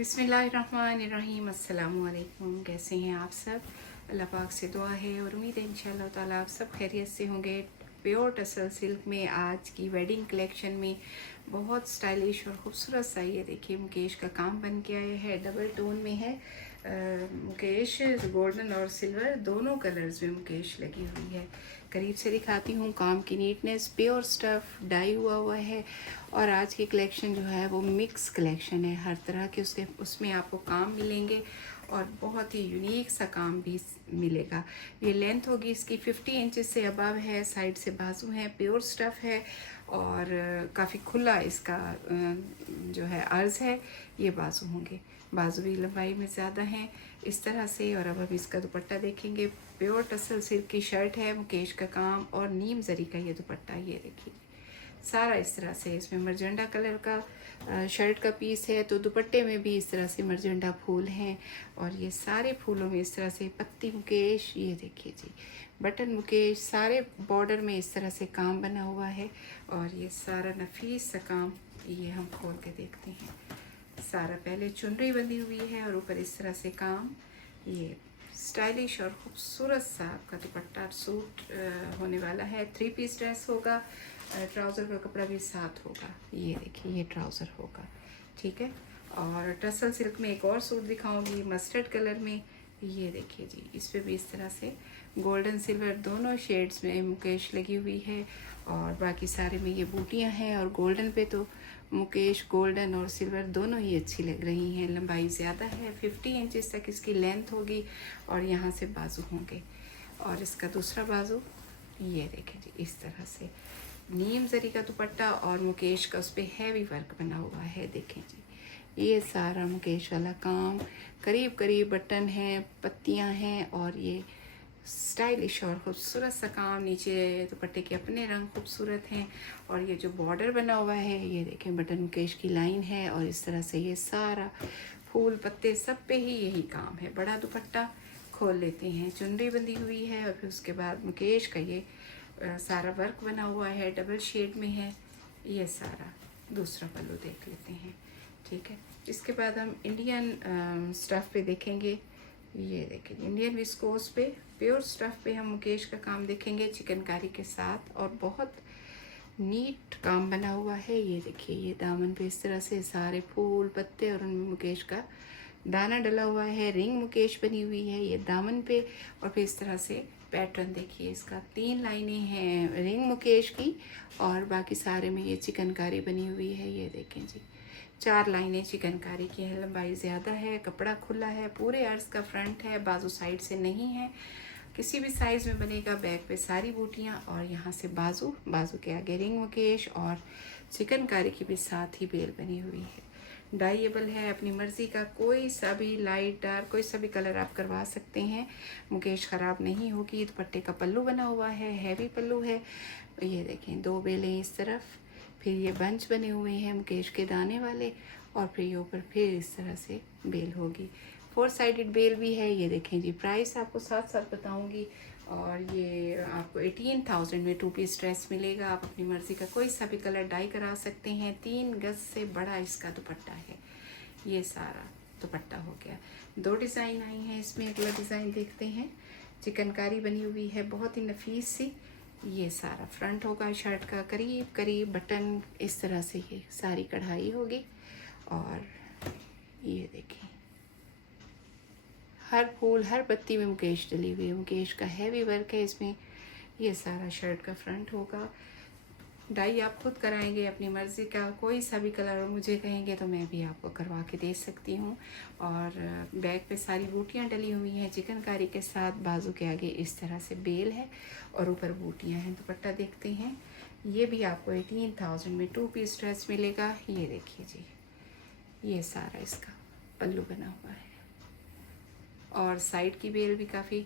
बिस्मिल्लाहिर्रहमानिर्रहीम। अस्सलामु अलैकुम। कैसे हैं आप सब? अल्लाह पाक से दुआ है और उम्मीद है इंशाल्लाह ताला आप सब खैरियत से होंगे। प्योर टसल सिल्क में आज की वेडिंग कलेक्शन में बहुत स्टाइलिश और ख़ूबसूरत सा ये देखिए मुकेश का काम बन के आया है। डबल टोन में है। मुकेश गोल्डन और सिल्वर दोनों कलर्स में मुकेश लगी हुई है। करीब से दिखाती हूँ काम की नीटनेस। प्योर स्टफ डाई हुआ है और आज की कलेक्शन जो है वो मिक्स कलेक्शन है। हर तरह के उसमें आपको काम मिलेंगे और बहुत ही यूनिक सा काम भी मिलेगा। ये लेंथ होगी इसकी 50 इंचेस से अबव है। साइड से बाजू है, प्योर स्टफ है और काफ़ी खुला इसका जो है अर्ज़ है। ये बाजू होंगे, बाजू भी लंबाई में ज़्यादा हैं इस तरह से। और अब हम इसका दुपट्टा देखेंगे। प्योर टसल सिल्क की शर्ट है, मुकेश का काम और नीम जरी का ये दुपट्टा। ये देखिए सारा इस तरह से। इसमें मरजेंडा कलर का शर्ट का पीस है तो दुपट्टे में भी इस तरह से मरजेंडा फूल हैं और ये सारे फूलों में इस तरह से पत्ती मुकेश। ये देखिए जी बटन मुकेश। सारे बॉर्डर में इस तरह से काम बना हुआ है और ये सारा नफीस सा काम। ये हम खोल के देखते हैं। सारा पहले चुनरी बंधी हुई है और ऊपर इस तरह से काम। ये स्टाइलिश और ख़ूबसूरत सा आपका दुपट्टा सूट होने वाला है। 3 पीस ड्रेस होगा। ट्राउज़र का कपड़ा भी साथ होगा। ये देखिए ये ट्राउज़र होगा, ठीक है। और टसल सिल्क में एक और सूट दिखाऊंगी मस्टर्ड कलर में। ये देखिए जी इस पे भी इस तरह से गोल्डन सिल्वर दोनों शेड्स में मुकेश लगी हुई है और बाकी सारे में ये बूटियां हैं। और गोल्डन पे तो मुकेश गोल्डन और सिल्वर दोनों ही अच्छी लग रही हैं। लंबाई ज़्यादा है, 50 इंचेस तक इसकी लेंथ होगी और यहाँ से बाजू होंगे। और इसका दूसरा बाजू ये देखें जी इस तरह से नीम जरी का दुपट्टा और मुकेश का उस पर हैवी वर्क बना हुआ है। देखें जी ये सारा मुकेश वाला काम। करीब करीब बटन हैं, पत्तियां हैं और ये स्टाइलिश और ख़ूबसूरत सा काम। नीचे दुपट्टे के अपने रंग खूबसूरत हैं और ये जो बॉर्डर बना हुआ है ये देखें बटन मुकेश की लाइन है और इस तरह से ये सारा फूल पत्ते सब पे ही यही काम है। बड़ा दुपट्टा खोल लेते हैं, चुनरी बंधी हुई है और फिर उसके बाद मुकेश का ये सारा वर्क बना हुआ है, डबल शेड में है। ये सारा दूसरा पल्लू देख लेते हैं, ठीक है। इसके बाद हम इंडियन स्टफ़ पे देखेंगे। ये देखेंगे इंडियन विस्कोस पे प्योर स्टफ़ पे हम मुकेश का काम देखेंगे चिकनकारी के साथ और बहुत नीट काम बना हुआ है। ये देखिए ये दामन पे इस तरह से सारे फूल पत्ते और उनमें मुकेश का दाना डला हुआ है। रिंग मुकेश बनी हुई है ये दामन पे और फिर इस तरह से पैटर्न देखिए इसका 3 लाइनें हैं रिंग मुकेश की और बाकी सारे में ये चिकनकारी बनी हुई है। ये देखें जी 4 लाइनें चिकनकारी की है। लंबाई ज़्यादा है, कपड़ा खुला है, पूरे अर्ज का फ्रंट है, बाजू साइड से नहीं है, किसी भी साइज़ में बनेगा। बैक पे सारी बूटियाँ और यहाँ से बाजू, बाजू के आगे रिंग मुकेश और चिकनकारी की भी साथ ही बेल बनी हुई है। डाइएबल है, अपनी मर्ज़ी का कोई सा भी लाइट डार्क कोई सा भी कलर आप करवा सकते हैं। मुकेश ख़राब नहीं होगी। दुपट्टे का पल्लू बना हुआ है, हैवी पल्लू है। ये देखें 2 बेलें इस तरफ, फिर ये बंच बने हुए हैं मुकेश के दाने वाले और फिर ये ऊपर फिर इस तरह से बेल होगी। 4 साइडेड बेल भी है। ये देखें जी प्राइस आपको साथ साथ बताऊंगी। और ये आपको 18,000 में 2 पीस ड्रेस मिलेगा। आप अपनी मर्ज़ी का कोई सा भी कलर डाई करा सकते हैं। 3 गज से बड़ा इसका दुपट्टा है। ये सारा दुपट्टा हो गया। 2 डिज़ाइन आई हैं इसमें। अगला डिज़ाइन देखते हैं। चिकनकारी बनी हुई है बहुत ही नफीस सी। ये सारा फ्रंट होगा शर्ट का। करीब करीब बटन इस तरह से ये सारी कढ़ाई होगी और ये देखिए हर फूल हर पत्ती में मुकेश डली हुई है। मुकेश का हैवी वर्क है इसमें। ये सारा शर्ट का फ्रंट होगा। डाई आप खुद कराएंगे अपनी मर्ज़ी का कोई सा भी कलर मुझे कहेंगे तो मैं भी आपको करवा के दे सकती हूँ। और बैक पे सारी बूटियाँ डली हुई हैं चिकनकारी के साथ। बाजू के आगे इस तरह से बेल है और ऊपर बूटियाँ हैं। दुपट्टा देखते हैं। ये भी आपको 18,000 में 2 पीस ड्रेस मिलेगा। ये देखिए जी ये सारा इसका पल्लू बना हुआ है और साइड की बेल भी काफ़ी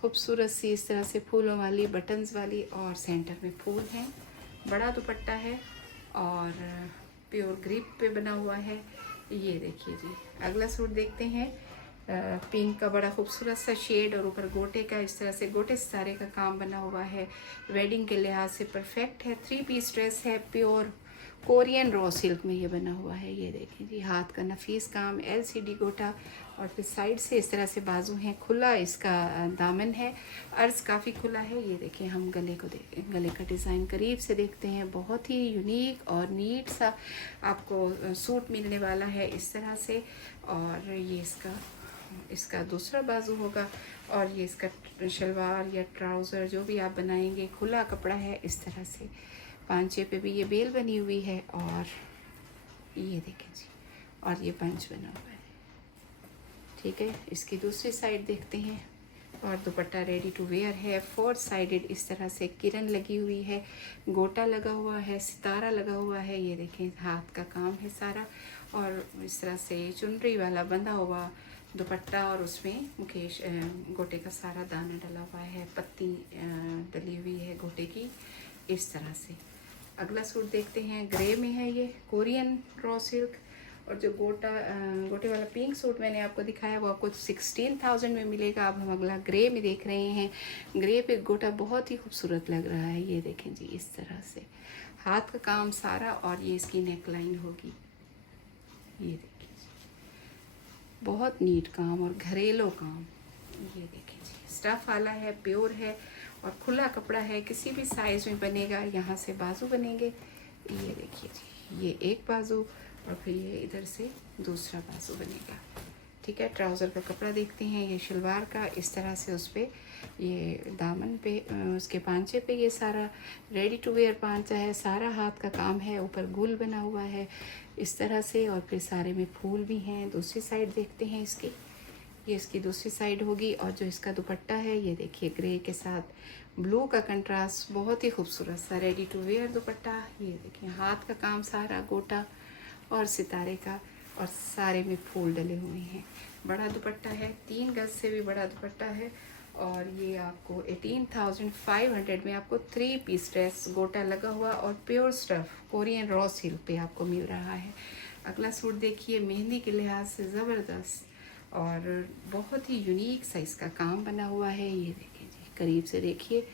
खूबसूरत सी इस तरह से फूलों वाली बटन्स वाली और सेंटर में फूल हैं। बड़ा दुपट्टा है और प्योर ग्रिप पे बना हुआ है। ये देखिए जी अगला सूट देखते हैं। पिंक का बड़ा खूबसूरत सा शेड और ऊपर गोटे का इस तरह से गोटे सारे का काम बना हुआ है। वेडिंग के लिहाज से परफेक्ट है। 3 पीस ड्रेस है, प्योर कोरियन रॉ सिल्क में ये बना हुआ है। ये देखें जी, हाथ का नफीस काम, LCD गोटा, और फिर साइड से इस तरह से बाजू हैं, खुला इसका दामन है, अर्ज काफ़ी खुला है। ये देखें, हम गले का डिज़ाइन करीब से देखते हैं। बहुत ही यूनिक और नीट सा आपको सूट मिलने वाला है इस तरह से। और ये इसका दूसरा बाजू होगा, और ये इसका शलवार या ट्राउज़र जो भी आप बनाएंगे, खुला कपड़ा है इस तरह से। पांचे पे भी ये बेल बनी हुई है, और ये देखें जी, और ये पंच बना हुआ है। ठीक है, इसकी दूसरी साइड देखते हैं। और दुपट्टा रेडी टू वेयर है, 4 साइडेड इस तरह से किरण लगी हुई है, गोटा लगा हुआ है, सितारा लगा हुआ है। ये देखें, हाथ का काम है सारा, और इस तरह से चुनरी वाला बंधा हुआ दुपट्टा, और उसमें मुकेश गोटे का सारा दाना डला हुआ है, पत्ती डली हुई है गोटे की इस तरह से। अगला सूट देखते हैं, ग्रे में है ये कोरियन रॉ सिल्क। और जो गोटे वाला पिंक सूट मैंने आपको दिखाया वो आपको 16,000 में मिलेगा। अब हम अगला ग्रे में देख रहे हैं। ग्रे पे गोटा बहुत ही खूबसूरत लग रहा है। ये देखें जी, इस तरह से हाथ का काम सारा, और ये इसकी नेक लाइन होगी। ये देखिए जी, बहुत नीट काम और घरेलू काम। ये देखें जी, स्टफ वाला है, प्योर है, और खुला कपड़ा है, किसी भी साइज़ में बनेगा। यहाँ से बाजू बनेंगे, ये देखिए जी, ये एक बाजू, और फिर ये इधर से दूसरा बाजू बनेगा। ठीक है, ट्राउज़र का कपड़ा देखते हैं। ये शलवार का इस तरह से उस पर ये दामन पे उसके पांचे पे ये सारा रेडी टू वेयर पांचा है, सारा हाथ का काम है, ऊपर गुल बना हुआ है इस तरह से, और फिर सारे में फूल भी हैं। दूसरी साइड देखते हैं इसकी, ये इसकी दूसरी साइड होगी। और जो इसका दुपट्टा है, ये देखिए, ग्रे के साथ ब्लू का कंट्रास्ट, बहुत ही खूबसूरत सा रेडी टू वेयर दुपट्टा। ये देखिए, हाथ का काम सारा गोटा और सितारे का, और सारे में फूल डले हुए हैं। बड़ा दुपट्टा है, 3 गज से भी बड़ा दुपट्टा है। और ये आपको 18,500 में आपको 3 पीस ड्रेस, गोटा लगा हुआ और pure stuff Korean raw silk पे आपको मिल रहा है। अगला सूट देखिए, मेहंदी के लिहाज से ज़बरदस्त और बहुत ही यूनिक सा इसका काम बना हुआ है। ये देखिए जी, करीब से देखिए,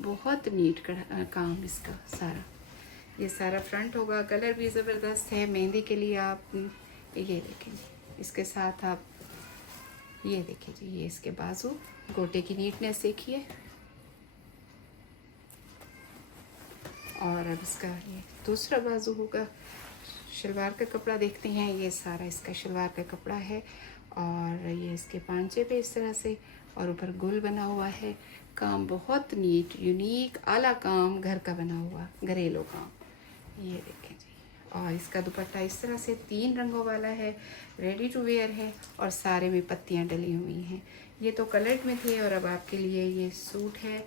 बहुत नीट काम इसका सारा। ये सारा फ्रंट होगा, कलर भी ज़बरदस्त है मेहंदी के लिए। आप ये देखें जी, इसके साथ आप ये देखिए जी, ये इसके बाजू, गोटे की नीटनेस देखिए। और अब इसका ये दूसरा बाजू होगा। शलवार का कपड़ा देखते हैं, ये सारा इसका शलवार का कपड़ा है, और ये इसके पांचे पे इस तरह से, और ऊपर गुल बना हुआ है। काम बहुत नीट, यूनिक, आला काम, घर का बना हुआ घरेलू काम। ये देखें जी, और इसका दुपट्टा इस तरह से 3 रंगों वाला है, रेडी टू वेयर है, और सारे में पत्तियां डली हुई हैं। ये तो कलर्ड में थे, और अब आपके लिए ये सूट है,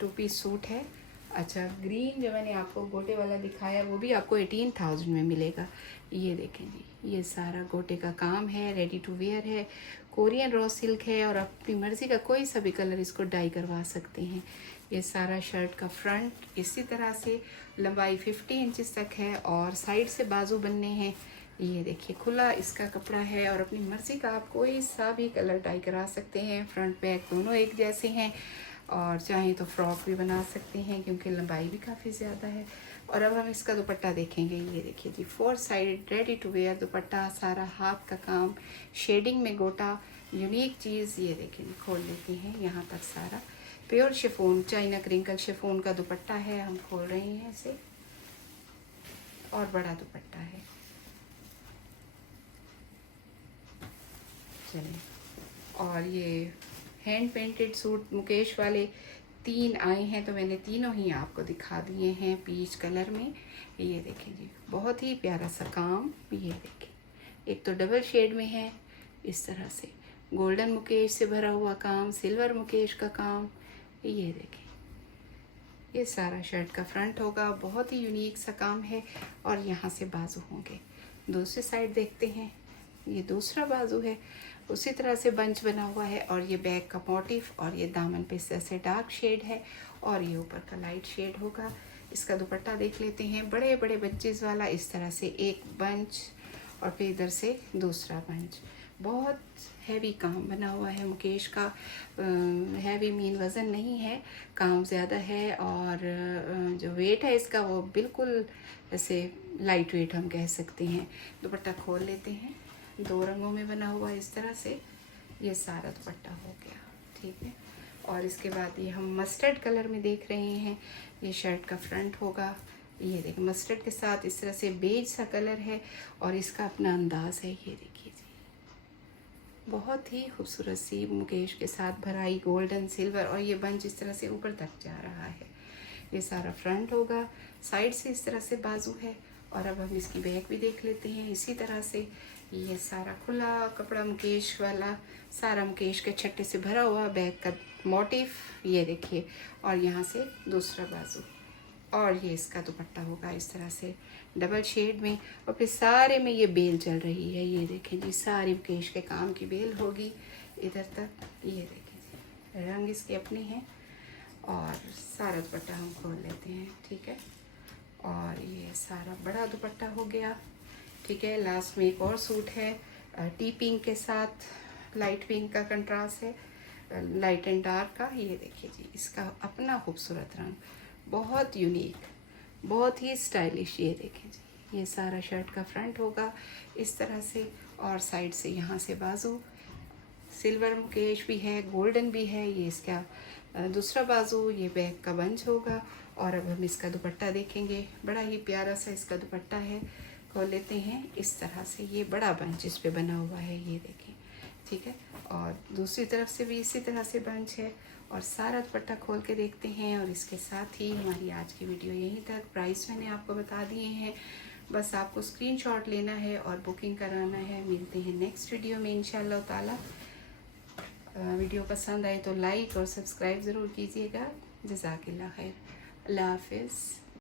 2 पीस सूट है। अच्छा, ग्रीन जो मैंने आपको गोटे वाला दिखाया वो भी आपको 18,000 में मिलेगा। ये देखें जी, ये सारा गोटे का काम है, रेडी टू वेयर है, कोरियन रॉ सिल्क है, और अपनी मर्ज़ी का कोई सा भी कलर इसको डाई करवा सकते हैं। ये सारा शर्ट का फ्रंट इसी तरह से लंबाई 50 इंचेस तक है, और साइड से बाजू बनने हैं। ये देखिए, खुला इसका कपड़ा है, और अपनी मर्ज़ी का आप कोई सा भी कलर डाई करा सकते हैं। फ्रंट बैक दोनों एक जैसे हैं, और चाहें तो फ्रॉक भी बना सकते हैं क्योंकि लंबाई भी काफ़ी ज़्यादा है। और अब हम इसका दुपट्टा देखेंगे। ये देखिए जी, 4 side ready to wear dupatta, सारा हाथ का काम, शेडिंग में गोटा, यूनिक चीज़। ये देखिए, खोल लेते हैं, यहाँ तक सारा pure chiffon, China crinkle chiffon का दुपट्टा है। हम खोल रहे हैं इसे, और बड़ा दुपट्टा है। चलिए, और ये हैंड पेंटेड सूट मुकेश वाले 3 आए हैं, तो मैंने तीनों ही आपको दिखा दिए हैं पीच कलर में। ये देखें जी, बहुत ही प्यारा सा काम। ये देखें, एक तो डबल शेड में है इस तरह से, गोल्डन मुकेश से भरा हुआ काम, सिल्वर मुकेश का काम। ये देखें, ये सारा शर्ट का फ्रंट होगा, बहुत ही यूनिक सा काम है, और यहाँ से बाजू होंगे। दूसरी साइड देखते हैं, ये दूसरा बाजू है, उसी तरह से बंच बना हुआ है, और ये बैक का मोटिफ, और ये दामन पे से डार्क शेड है, और ये ऊपर का लाइट शेड होगा। इसका दुपट्टा देख लेते हैं, बड़े बड़े बंचेस वाला, इस तरह से एक बंच, और फिर इधर से दूसरा बंच, बहुत हैवी काम बना हुआ है मुकेश का। हैवी मीन वज़न नहीं है, काम ज़्यादा है, और जो वेट है इसका वो बिल्कुल ऐसे लाइट वेट हम कह सकते हैं। दुपट्टा खोल लेते हैं, 2 रंगों में बना हुआ इस तरह से ये सारा दुपट्टा हो गया, ठीक है। और इसके बाद ये हम मस्टर्ड कलर में देख रहे हैं, ये शर्ट का फ्रंट होगा। ये देखिए मस्टर्ड के साथ इस तरह से बेज सा कलर है और इसका अपना अंदाज़ है। ये देखिए जी, बहुत ही खूबसूरत सी मुकेश के साथ भराई गोल्डन सिल्वर, और ये बंच इस तरह से ऊपर तक जा रहा है। ये सारा फ्रंट होगा, साइड से इस तरह से बाजू है। और अब हम इसकी बैक भी देख लेते हैं इसी तरह से। ये सारा खुला कपड़ा मुकेश वाला, सारा मुकेश के छट्टे से भरा हुआ बैक का मोटिफ ये देखिए। और यहाँ से दूसरा बाजू, और ये इसका दुपट्टा होगा इस तरह से डबल शेड में। और फिर सारे में ये बेल चल रही है, ये देखें जी, सारी मुकेश के काम की बेल होगी इधर तक। ये देखें जी, रंग इसके अपने हैं। और सारा दुपट्टा हम खोल लेते हैं, ठीक है। और ये सारा बड़ा दुपट्टा हो गया, ठीक है। लास्ट में एक और सूट है टी पिंक के साथ लाइट पिंक का कंट्रास्ट है, लाइट एंड डार्क का। ये देखिए जी, इसका अपना खूबसूरत रंग, बहुत यूनिक, बहुत ही स्टाइलिश। ये देखें जी, ये सारा शर्ट का फ्रंट होगा इस तरह से, और साइड से यहाँ से बाजू सिल्वर मुकेश भी है, गोल्डन भी है। ये इसका दूसरा बाजू, ये बैक का बंच होगा। और अब हम इसका दुपट्टा देखेंगे, बड़ा ही प्यारा सा इसका दुपट्टा है। खोल लेते हैं इस तरह से, ये बड़ा बंच इस पे बना हुआ है, ये देखें, ठीक है। और दूसरी तरफ से भी इसी तरह से बंच है। और सारा दुपट्टा खोल के देखते हैं। और इसके साथ ही हमारी आज की वीडियो यहीं तक। प्राइस मैंने आपको बता दिए हैं, बस आपको स्क्रीनशॉट लेना है और बुकिंग कराना है। मिलते हैं नेक्स्ट वीडियो में इंशाल्लाह ताला। वीडियो पसंद आए तो लाइक और सब्सक्राइब ज़रूर कीजिएगा। जज़ाकिल्लाह खैर, अल्लाह हाफिज़।